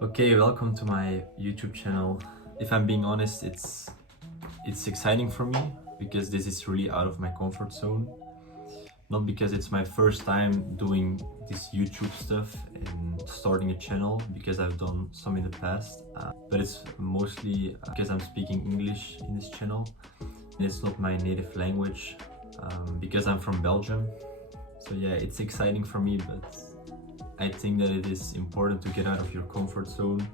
Okay, welcome to my YouTube channel. If I'm being honest, it's exciting for me because this is really out of my comfort zone. Not because it's my first time doing this YouTube stuff and starting a channel, because I've done some in the past, but it's mostly because I'm speaking English in this channel and it's not my native language, because I'm from Belgium. So yeah, it's exciting for me, but I think that it is important to get out of your comfort zone,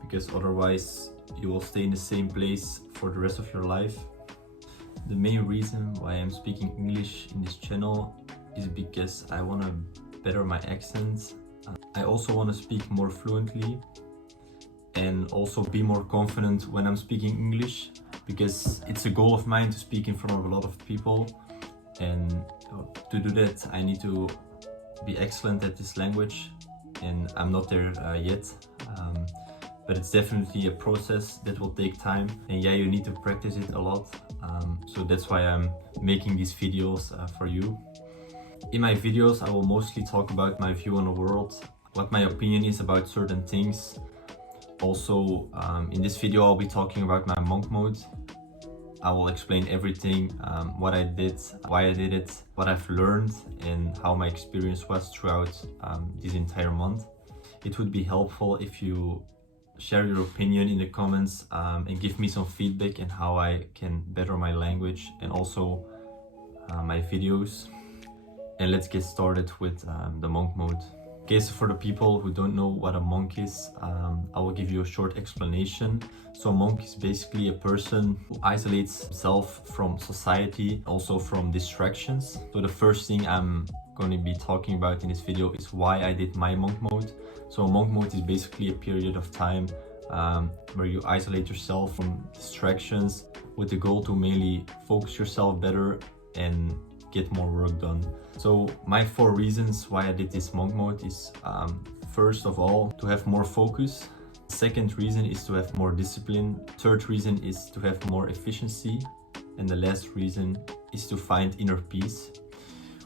because otherwise you will stay in the same place for the rest of your life. The main reason why I'm speaking English in this channel is because I want to better my accent. I also want to speak more fluently and also be more confident when I'm speaking English, because it's a goal of mine to speak in front of a lot of people, and to do that I need to be excellent at this language, and I'm not there yet, but it's definitely a process that will take time, and yeah, you need to practice it a lot, so that's why I'm making these videos for you. In my videos I will mostly talk about my view on the world, what my opinion is about certain things. Also, in this video I'll be talking about my monk mode. I will explain everything, what I did, why I did it, what I've learned, and how my experience was throughout this entire month. It would be helpful if you share your opinion in the comments and give me some feedback on how I can better my language and also my videos. And let's get started with the monk mode. Okay, so for the people who don't know what a monk is, I will give you a short explanation. So a monk is basically a person who isolates himself from society, also from distractions. So the first thing I'm going to be talking about in this video is why I did my monk mode. So a monk mode is basically a period of time where you isolate yourself from distractions with the goal to mainly focus yourself better and get more work done. So my 4 reasons why I did this monk mode is, first of all, to have more focus. Second reason is to have more discipline. Third reason is to have more efficiency. And the last reason is to find inner peace.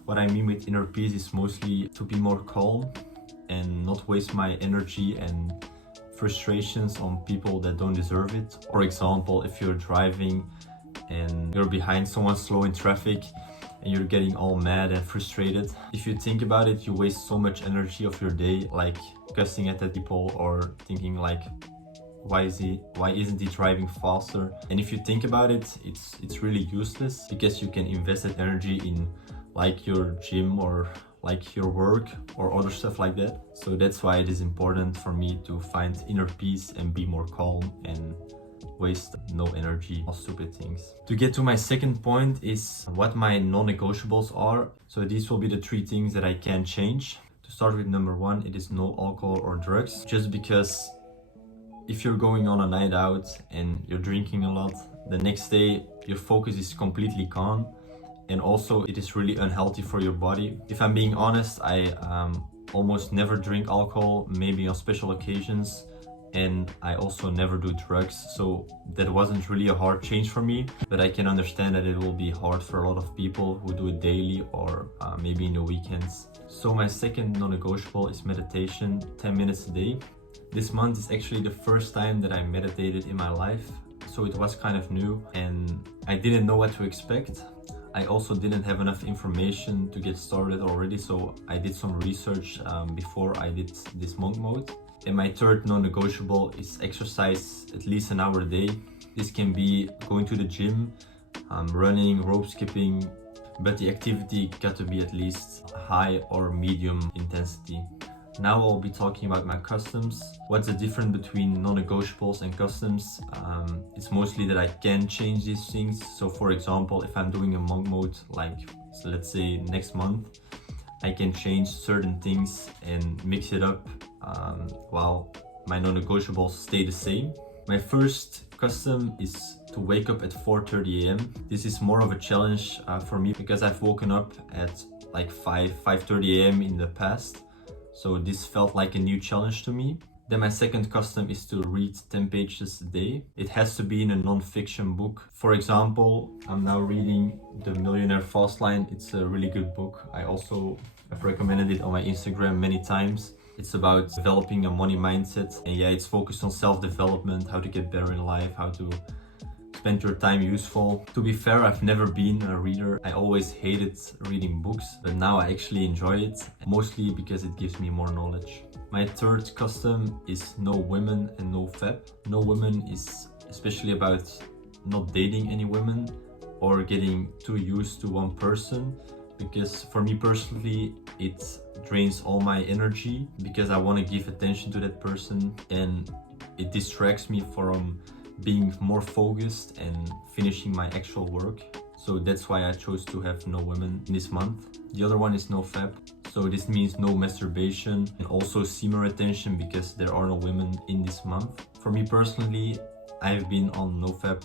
What I mean with inner peace is mostly to be more calm and not waste my energy and frustrations on people that don't deserve it. For example, if you're driving and you're behind someone slow in traffic and you're getting all mad and frustrated, if you think about it, you waste so much energy of your day, like cussing at the people or thinking like, why isn't he driving faster? And if you think about it, it's really useless, because you can invest that energy in like your gym or like your work or other stuff like that. So that's why it is important for me to find inner peace and be more calm and waste no energy on stupid things. To get to my second point is what my non-negotiables are. So these will be the 3 things that I can change. To start with, number 1, it is no alcohol or drugs. Just because if you're going on a night out and you're drinking a lot, the next day your focus is completely gone, and also it is really unhealthy for your body. If I'm being honest, I almost never drink alcohol, maybe on special occasions, and I also never do drugs, so that wasn't really a hard change for me, but I can understand that it will be hard for a lot of people who do it daily or maybe in the weekends. So my second non-negotiable is meditation, 10 minutes a day. This month is actually the first time that I meditated in my life, so it was kind of new and I didn't know what to expect. I also didn't have enough information to get started already, so I did some research before I did this monk mode. And my third non-negotiable is exercise at least an hour a day. This can be going to the gym, running, rope skipping, but the activity got to be at least high or medium intensity. Now I'll be talking about my customs. What's the difference between non-negotiables and customs? It's mostly that I can change these things. So for example, if I'm doing a monk mode, like so let's say next month, I can change certain things and mix it up while my non-negotiables stay the same. My first custom is to wake up at 4:30 a.m. This is more of a challenge for me because I've woken up at like 5:30 a.m. in the past. So this felt like a new challenge to me. Then my second custom is to read 10 pages a day. It has to be in a non-fiction book. For example, I'm now reading The Millionaire Fast Line. It's a really good book. I've recommended it on my Instagram many times. It's about developing a money mindset. And yeah, it's focused on self-development, how to get better in life, how to spend your time useful. To be fair, I've never been a reader. I always hated reading books, but now I actually enjoy it, mostly because it gives me more knowledge. My third custom is no women and no fab. No women is especially about not dating any women or getting too used to one person, because for me personally it drains all my energy because I want to give attention to that person and it distracts me from being more focused and finishing my actual work. So that's why I chose to have no women this month. The other one is no fab. So this means no masturbation and also semen retention because there are no women in this month. For me personally, I've been on nofap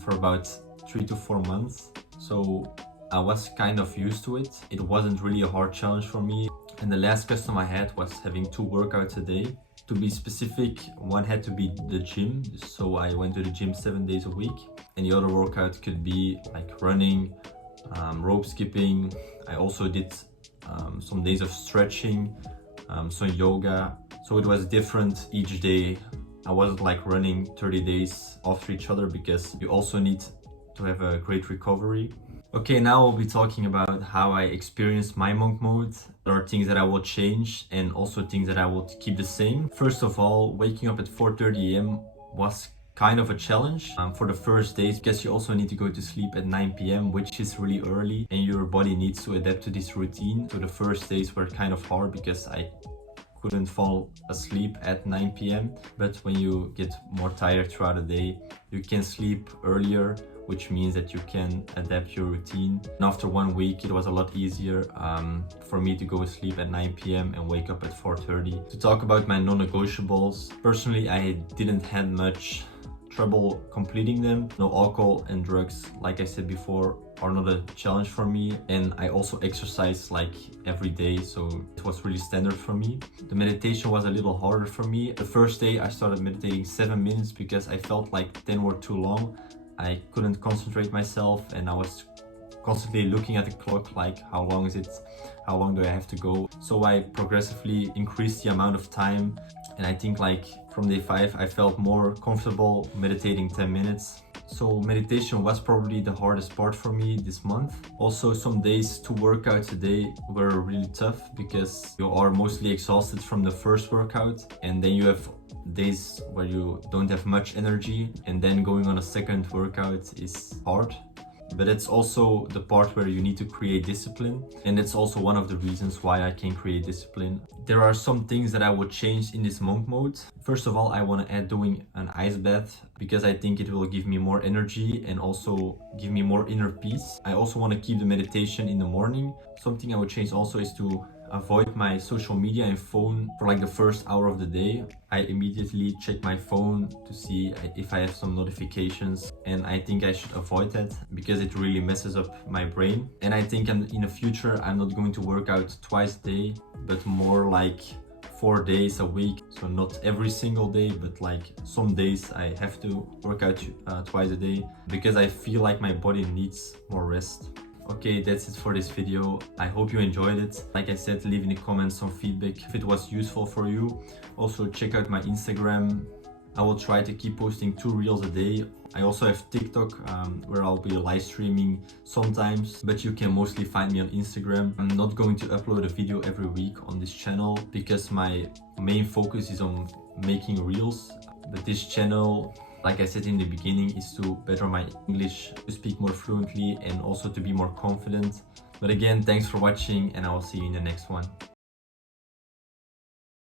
for about 3 to 4 months. So I was kind of used to it. It wasn't really a hard challenge for me. And the last custom I had was having 2 workouts a day. To be specific, one had to be the gym. So I went to the gym 7 days a week. And the other workout could be like running, rope skipping. I also did some days of stretching, some yoga. So it was different each day. I wasn't like running 30 days after each other because you also need to have a great recovery. Okay, now we'll be talking about how I experienced my monk mode. There are things that I will change and also things that I will keep the same. First of all, waking up at 4:30 a.m. was kind of a challenge for the first days because you also need to go to sleep at 9 p.m. which is really early and your body needs to adapt to this routine. So the first days were kind of hard because I couldn't fall asleep at 9 p.m. But when you get more tired throughout the day, you can sleep earlier, which means that you can adapt your routine. And after 1 week, it was a lot easier for me to go to sleep at 9 p.m. and wake up at 4:30. To talk about my non-negotiables, personally, I didn't have much trouble completing them. No alcohol and drugs, like I said before, are not a challenge for me. And I also exercise like every day, so it was really standard for me. The meditation was a little harder for me. The first day I started meditating 7 minutes because I felt like 10 were too long. I couldn't concentrate myself and I was constantly looking at the clock like how long is it, how long do I have to go. So I progressively increased the amount of time, and I think like from day 5 I felt more comfortable meditating 10 minutes. So meditation was probably the hardest part for me this month. Also, some days 2 workouts a day were really tough because you are mostly exhausted from the first workout and then you have days where you don't have much energy, and then going on a second workout is hard. But it's also the part where you need to create discipline, and it's also one of the reasons why I can create discipline. There are some things that I would change in this monk mode. First of all, I want to add doing an ice bath because I think it will give me more energy and also give me more inner peace. I also want to keep the meditation in the morning. Something I would change also is to avoid my social media and phone for like the first hour of the day. I immediately check my phone to see if I have some notifications, and I think I should avoid that because it really messes up my brain. And I think in the future I'm not going to work out twice a day, but more like 4 days a week. So not every single day, but like some days I have to work out twice a day because I feel like my body needs more rest. Okay, that's it for this video. I hope you enjoyed it. Like I said, leave in the comments some feedback if it was useful for you. Also check out my Instagram. I will try to keep posting 2 reels a day. I also have TikTok where I'll be live streaming sometimes, but you can mostly find me on Instagram. I'm not going to upload a video every week on this channel because my main focus is on making reels. But this channel, like I said in the beginning, is to better my English, to speak more fluently and also to be more confident. But again, thanks for watching and I will see you in the next one.